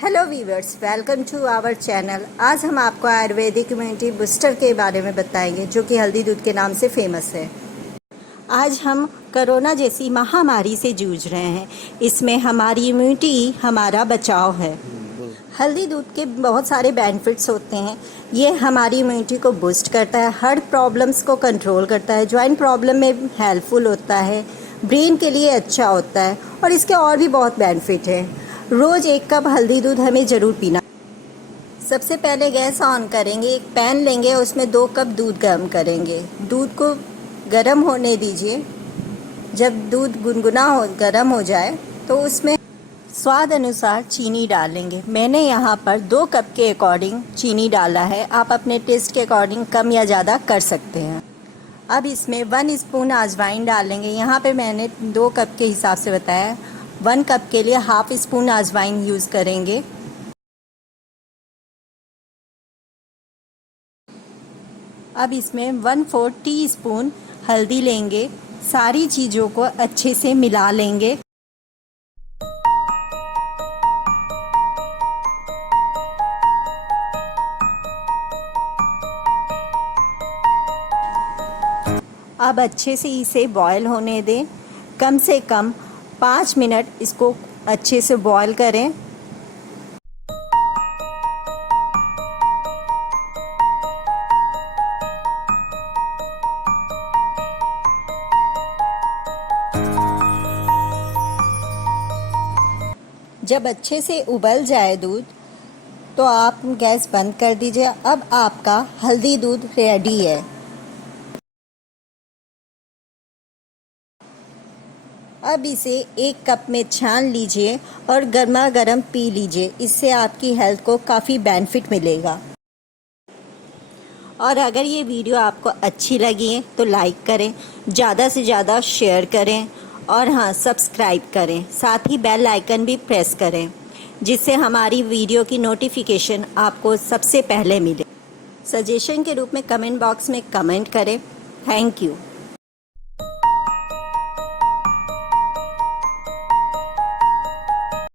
Hello viewers, welcome to our channel. आज हम आपको आयुर्वेदिक इम्यूनिटी बूस्टर के बारे में बताएंगे जो कि हल्दी दूध के नाम से फेमस है। आज हम कोरोना जैसी महामारी से जूझ रहे हैं। इसमें हमारी इम्यूनिटी हमारा बचाव है। हल्दी दूध के बहुत सारे बेनिफिट्स होते हैं। ये हमारी इम्यूनिटी को बूस्ट करता है, हार्ट प्रॉब्लम्स को कंट्रोल करता है, जॉइंट प्रॉब्लम में हेल्पफुल होता है, ब्रेन के लिए अच्छा होता है और इसके और भी बहुत बेनिफिट हैं। रोज़ 1 कप हल्दी दूध हमें ज़रूर पीना। सबसे पहले गैस ऑन करेंगे, एक पैन लेंगे, उसमें 2 कप दूध गर्म करेंगे। दूध को गर्म होने दीजिए। जब दूध गुनगुना हो गर्म हो जाए तो उसमें स्वाद अनुसार चीनी डालेंगे। मैंने यहाँ पर 2 कप के अकॉर्डिंग चीनी डाला है। आप अपने टेस्ट के अकॉर्डिंग कम या ज़्यादा कर सकते हैं। अब इसमें 1 स्पून अजवाइन डालेंगे। यहाँ पे मैंने 2 कप के हिसाब से बताया। 1 कप के लिए हाफ स्पून अजवाइन यूज़ करेंगे। अब इसमें 1/4 टीस्पून हल्दी लेंगे। सारी चीज़ों को अच्छे से मिला लेंगे। अब अच्छे से इसे बॉयल होने दें। कम से कम 5 मिनट इसको अच्छे से बॉयल करें। जब अच्छे से उबल जाए दूध तो आप गैस बंद कर दीजिए। अब आपका हल्दी दूध रेडी है। अब इसे 1 कप में छान लीजिए और गर्मा गर्म पी लीजिए। इससे आपकी हेल्थ को काफ़ी बेनिफिट मिलेगा। और अगर ये वीडियो आपको अच्छी लगी है तो लाइक करें, ज़्यादा से ज़्यादा शेयर करें और हाँ, सब्सक्राइब करें। साथ ही बेल आइकन भी प्रेस करें जिससे हमारी वीडियो की नोटिफिकेशन आपको सबसे पहले मिले। सजेशन के रूप में कमेंट बॉक्स में कमेंट करें। Thank you.